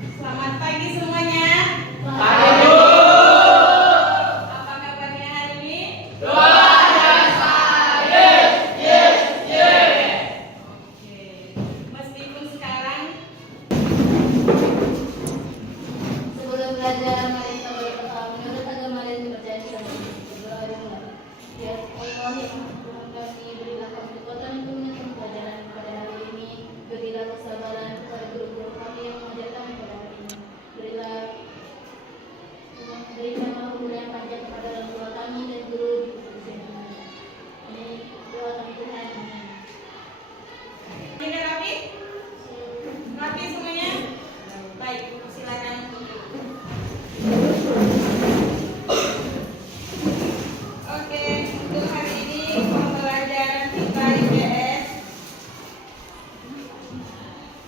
Selamat pagi semuanya. Pagi, Bu. Apa kabarnya hari ini? Luar biasa. Yes, yes, yes. Oke. Meskipun sekarang Sebelum belajar, mari kita berdoa. Menurut agama dan kepercayaan kita, berdoa dimulai. Ya Allah, yang Maha Tuhan kami, berilah kami kekuatan untuk menyelesaikan pelajaran pada hari ini. Berilah kesabaran kepada guru-guru kami yang mengajar kami pada hari ini. Berikan umur yang panjang kepada orang tua kami dan guru di usia kami. Ini doa kami Tuhan. Amin. ini rapi? Rapi semuanya? Baik, silakan duduk. Oke, untuk hari ini pembelajaran kita IPS,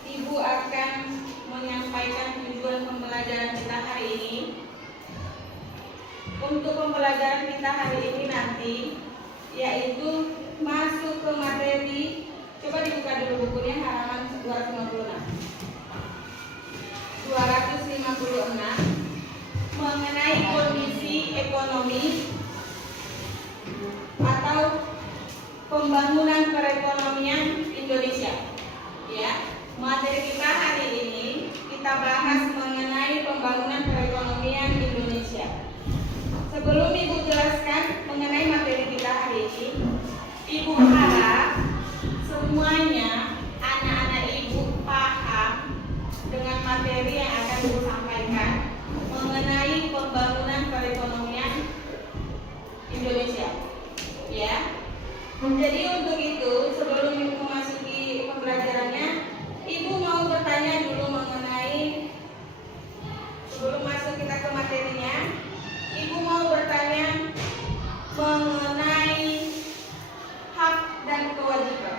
Ibu akan menyampaikan tujuan pembelajaran kita hari ini. Untuk pembelajaran kita hari ini nanti, yaitu masuk ke materi. Coba dibuka dulu bukunya, halaman 256. 256 mengenai kondisi ekonomi atau pembangunan perekonomian Indonesia. Ya, materi kita hari ini kita bahas mengenai pembangunan perekonomian Indonesia. Sebelum Ibu jelaskan mengenai materi kita hari ini, Ibu harap semuanya anak-anak Ibu paham dengan materi yang akan Ibu sampaikan mengenai pembangunan perekonomian Indonesia. Ya. Jadi untuk itu, sebelum Ibu memasuki pembelajarannya, Ibu mau bertanya dulu mengenai, sebelum masuk kita ke materinya, Ibu mau bertanya mengenai hak dan kewajiban.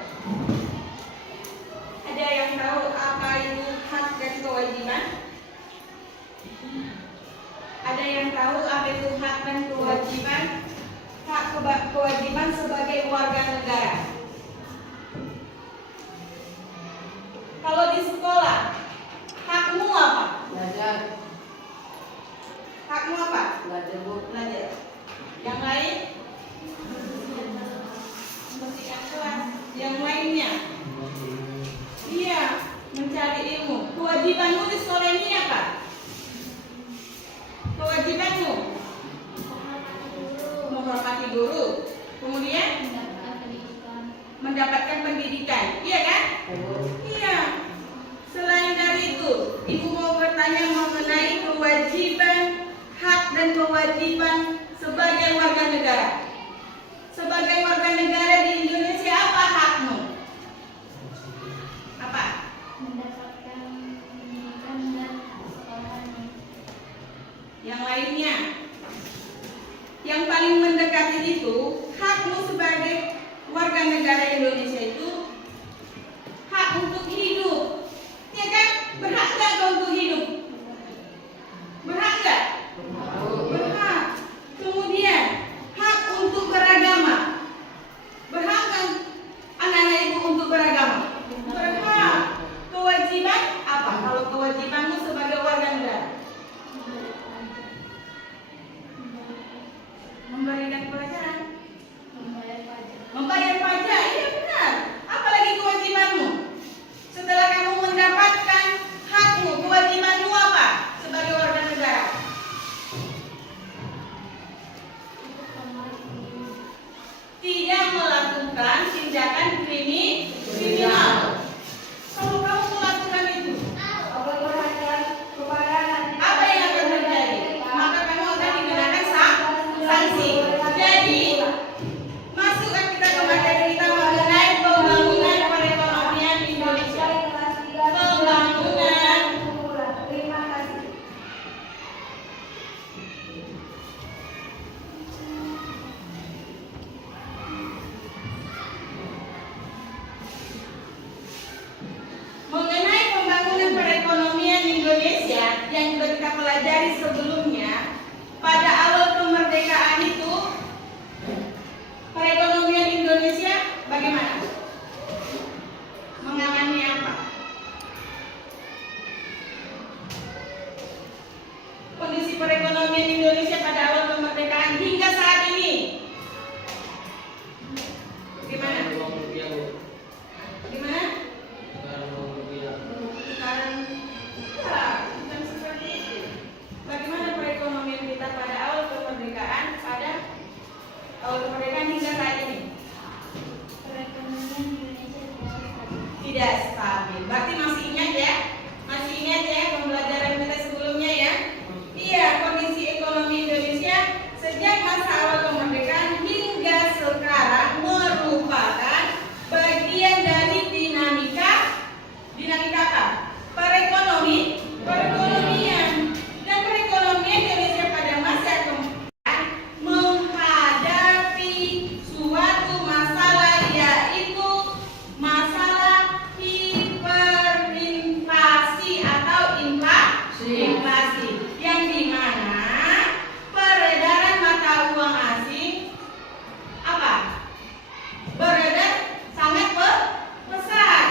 Ada yang tahu apa itu hak dan kewajiban? Ada yang tahu apa itu hak dan kewajiban? Hak kewajiban sebagai warga negara. Kalau di sekolah, hakmu apa? Belajar. Hakmu apa? Belajar, Bu. Belajar. Yang lain? Membersihkan kelas. Yang lainnya? Iya, mencari ilmu. Kewajibanmu di sekolah ini apa? Kewajibanmu menghormati guru. Kemudian mendapatkan pendidikan. Iya kan? Iya. Selain dari itu, Ibu mau bertanya mengenai kewajiban, hak dan kewajiban sebagai warga negara. Sebagai warga negara di Indonesia, apa hakmu? Apa? Mendapatkan pendidikan dan sekolahan. Yang lainnya? Yang paling mendekati itu, hakmu sebagai warga negara Indonesia itu hak untuk hidup. Ya kan? Berhak nggak kau untuk hidup? Berhak nggak? Berhak. Kemudian hak untuk beragama. Berhak kan anak-anak Ibu untuk beragama? Berhak. Kewajiban apa? Kalau kewajibanmu sebagai warga negara? Memberikan pelajaran. Membayar pajak. Iya benar. Apalagi kewajibanmu? Setelah kamu mendapatkan hakmu, kewajibanmu apa sebagai warga negara? Tidak melakukan tindakan kriminal. Kalau kamu melakukan itu, apa yang akan terjadi? Maka kamu akan dikenakan sanksi. Jadi, masukkan kita ke materi kita mengenai pembangunan perekonomian Indonesia. Pembangunan. Mengenai pembangunan perekonomian Indonesia yang sudah kita pelajari sebelumnya, pada awal kemerdekaan itu perekonomian Indonesia bagaimana? Mengalami apa? tidak stabil. Berarti masih ingat ya? Masih ingat ya pembelajaran kita sebelumnya ya? Iya, kondisi ekonomi Indonesia sejak masa awal kemerdekaan hingga sekarang merupakan bagian dari dinamika apa? Perekonomian. Dan perekonomian Indonesia pada masa kemerdekaan menghadapi suatu masalah, yaitu masalah hiperinflasi atau inflasi, yang dimana peredaran mata uang asing beredar sangat pesat.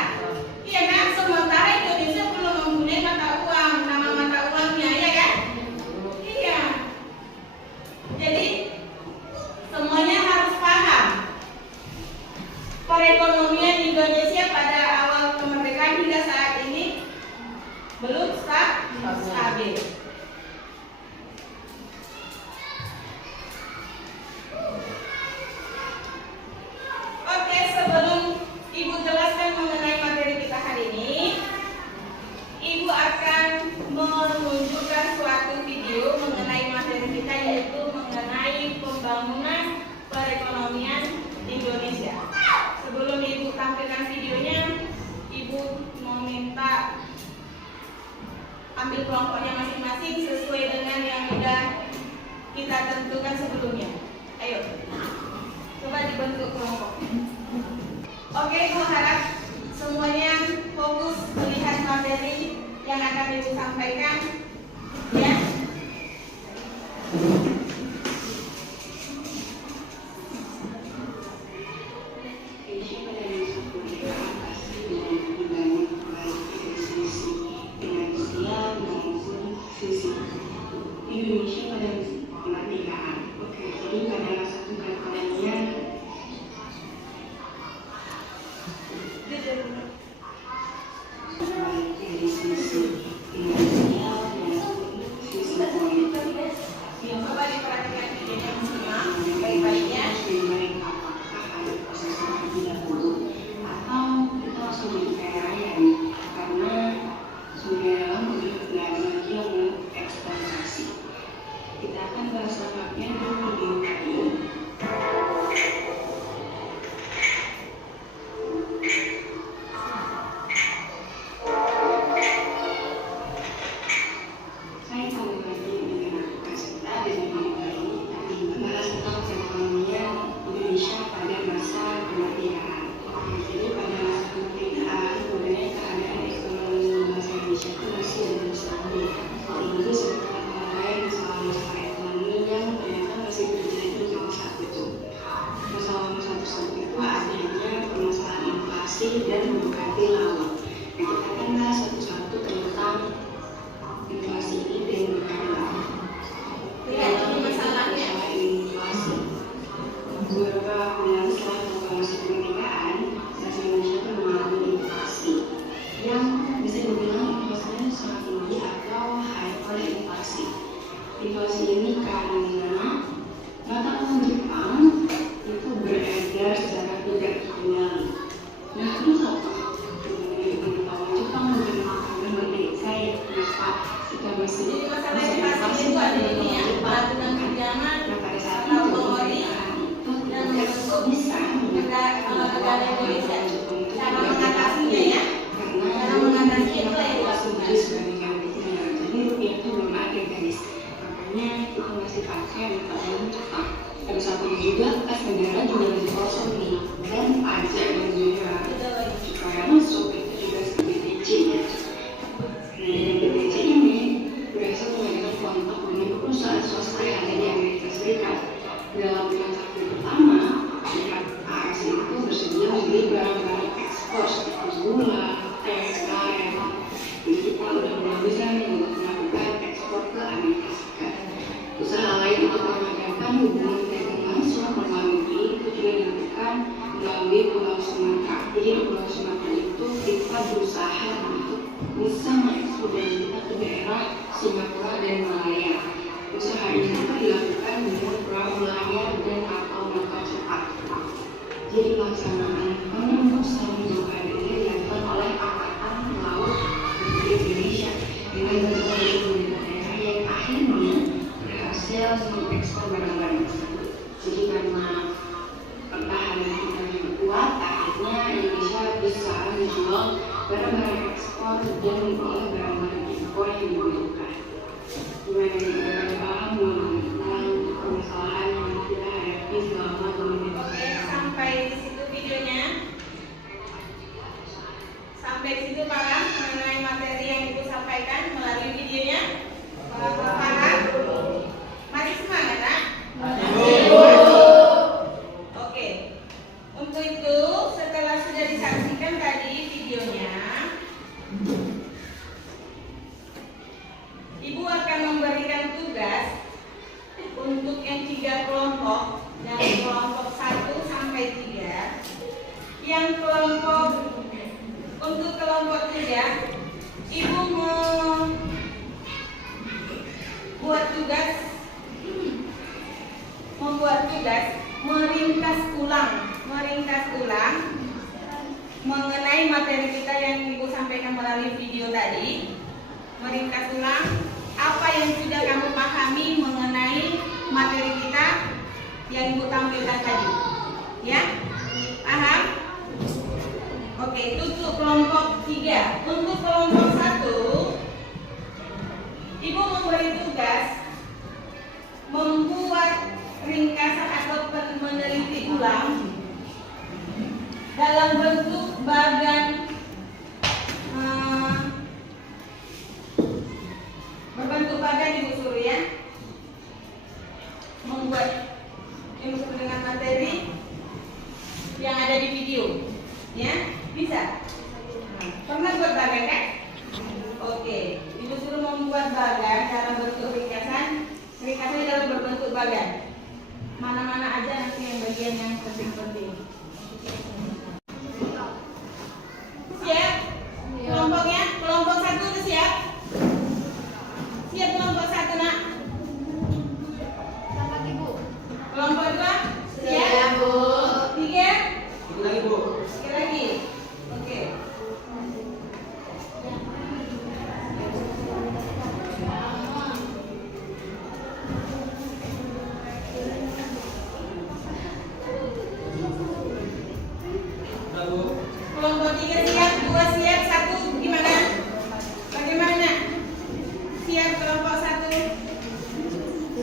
Iya kan? Sementara Indonesia belum mempunyai mata uang, nama mata uangnya, ya kan? Iya. Jadi semuanya harus paham. Perekonomian Indonesia pada awal kemerdekaan hingga saat ini belum stabil. Oke, sebelum Ibu jelaskan mengenai materi kita hari ini, Ibu akan menunjukkan suatu video mengenai materi kita, yaitu mengenai pembangunan perekonomian Indonesia. Sebelum Ibu tampilkan videonya, Ibu meminta ambil kelompoknya masing-masing sesuai dengan yang sudah kita tentukan sebelumnya. Ayo, coba dibentuk kelompok. Oke, Ibu harap semuanya fokus melihat materi yang akan Ibu sampaikan, ya. Indonesia pada kemerdekaan. Oke, jadi adalah satu kategorinya. Dari sisi finansial dan sisi politik. Yang coba diperhatikan videonya semua baik-baiknya. Apakah ada proses terlebih dahulu atau kita langsung berbicara ya? Karena sebenarnya udah belajar lagi yang eksploitasi. Kita akan bahas lengkapnya di video ini. Saya kembali lagi dengan aku Kasita dengan video ini akan membahas tentang perekonomian Indonesia pada masa kemerdekaan. Jadi pada masa kemerdekaan, sebenarnya keadaan ekonomi bangsa Indonesia itu masih belum stabil. Ini sebenarnya mulai masalah ekonomi yang ternyata masih terjadi di masa itu. Masalah-masalah tersebut itu adanya permasalahan inflasi dan mendekati laut. Nah, kita akan bahas satu-satu tentang inflasi ini dan mendekati laut. Lihat masalahnya. Inflasi. Beberapa bulan setelah masa kemerdekaan, bangsa Indonesia itu mengalami inflasi yang bisa dibilang inflasinya sangat tinggi atau hyperinflasi. Inflasi ini karena mata uang Jepang itu beredar secara tidak terkendali. Nah, terus apa? Mata uang Jepang menjadi saya kenapa kita masih Jadi masalah inflasi itu ada ini ya, peraturan pinjaman atau teori dan membentuk negara Indonesia. Cara mengatasinya ya, cara mengatasinya itu yang dilakukan. Jadi rupiah itu belum ada guys, makanya kita masih pakai mata uang Jepang. Ada satu juga kas negara juga masih kosong nih, dan pajak yang juga supaya masuk itu juga seperti BTC ya. Nah, dari BTC ini berasal dari kelompok dengan perusahaan swasta yang ada di Amerika Serikat. Dalam transaksi pertama, pihak AS itu bersedia membeli barang-barang ekspor seperti gula, teh, karet. Jadi kita udah mulai bisa melakukan ekspor ke Amerika Serikat. Usaha lain untuk memperagakan hubungan internasional luar negeri itu juga dilakukan melalui Pulau Sumatera. Jadi di Pulau Sumatera itu kita berusaha untuk bisa mengekspor dari kita ke daerah Singapura dan Malaya. Usaha ini dilakukan dengan perahu layar dan kapal cepat. Jadi pelaksanaan penembus sama juga ini dilakukan oleh barang-barang ekspor dan memperoleh barang-barang impor yang dibutuhkan. Gimana nih, udah paham belum tentang permasalahan yang kita hadapi selama 2 menit? Oke, sampai di situ videonya. Sampai di situ paham mengenai materi yang Ibu sampaikan melalui videonya? Paham? Masih semangat, Nak? Oke. Untuk itu, setelah sudah disaksikan tadi videonya, Ibu akan memberikan tugas untuk yang 3 kelompok, dari kelompok 1 sampai 3. Yang untuk kelompok 3, Ibu mau membuat tugas meringkas ulang mengenai materi kita yang Ibu sampaikan melalui video tadi. Meringkas ulang apa yang sudah kamu pahami mengenai materi kita yang Ibu tampilkan tadi. Ya? Paham? Oke, itu untuk kelompok 3. Untuk kelompok 1, Ibu memberi tugas membuat ringkasan atau meneliti ulang dalam bentuk bagan berbentuk bagan. Ibu suruh ya membuat yang sesuai dengan materi yang ada di video, ya bisa. Pernah buat bagan kan? Oke, Ibu suruh membuat bagan dalam bentuk ringkasannya dalam berbentuk bagan. Mana-mana aja nanti yang bagian yang penting-penting. Siap? Kelompoknya? Kelompok 1 itu siap? Siap kelompok 1, Nak? Sama Ibu. Kelompok 2? Siap? Siap, Bu. 3? Ikut lagi, Bu. Sekali lagi. Oke. Udah, Bu. Kelompok 3 siap, 2 siap, 1 gimana? Bagaimana? Siap kelompok 1?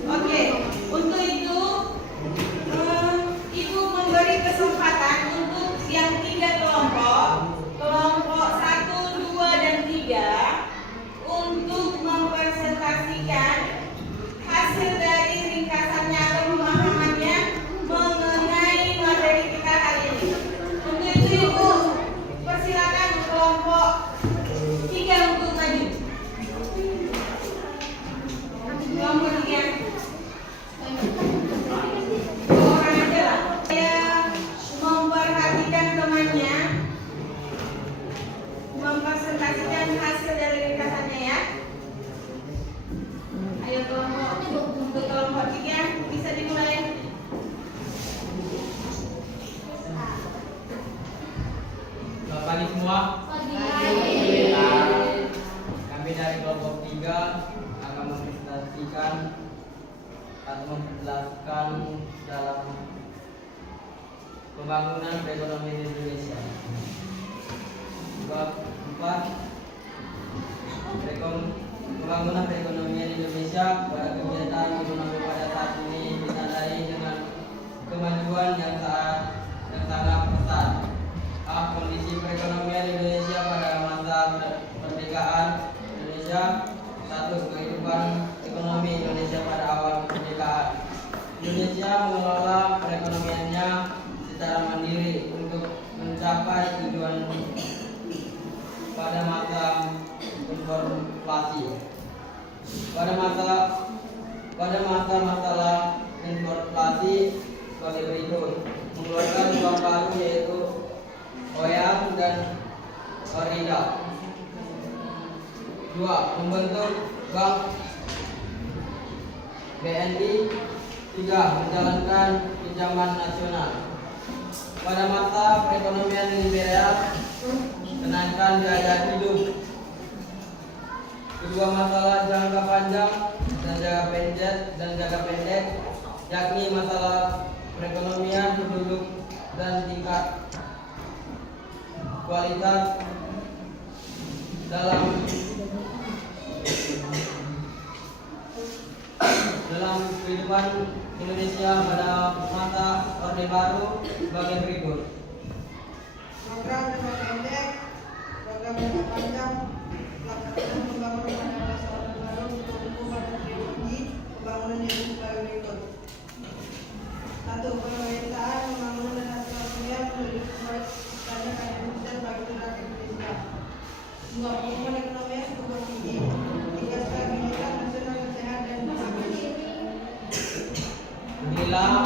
Oke, untuk itu Ibu memberi kesempatan untuk yang 3 kelompok 1, 2, dan 3 untuk mempresentasikan hasil dari ringkasannya atau pemahamannya mengenai materi kita hari ini. Untuk itu Ibu persilakan kelompok 3 untuk maju. Kelompok 3. Orang aja lah. Saya memperhatikan temannya mempresentasikan hasil dari ringkasannya ya. Ayo kelompok untuk kelompok 3 bisa dimulai. Selamat pagi semua. Pagi. Kami dari kelompok 3 akan mempresentasikan atau menjelaskan dalam pembangunan perekonomian Indonesia. Bab 4, pembangunan perekonomian Indonesia pada kegiatan ekonomi pada saat ini ditandai dengan kemajuan yang sangat pesat. Kondisi perekonomian Indonesia pada masa kemerdekaan Indonesia. 1. Kehidupan ekonomi Indonesia pada awal kemerdekaan. Indonesia mengelola perekonomiannya secara mandiri untuk mencapai tujuan pada masa inflasi. Pada masalah inflasi sebagai berikut: mengeluarkan uang baru yaitu OEA dan ORIDA. 2. Membentuk bank BNI. 3. Menjalankan pinjaman nasional. Pada masa perekonomian liberal, kenaikan biaya hidup. Kedua masalah jangka panjang dan jangka pendek, yakni masalah perekonomian penduduk dan tingkat kualitas dalam kehidupan Indonesia pada masa Orde Baru sebagai berikut. Program jangka pendek, program jangka panjang, pelaksanaan pembangunan pada masa Orde Baru untuk mendukung pada strategi pembangunan yang sebagai berikut. 1. Pemerintahan pembangunan dan hasil sosial menjadi sebagai Indonesia bagi rakyat Indonesia. 2. Pertumbuhan ekonomi yang cukup tinggi. 3. Stabilitas nasional yang sehat dan stabil. Inilah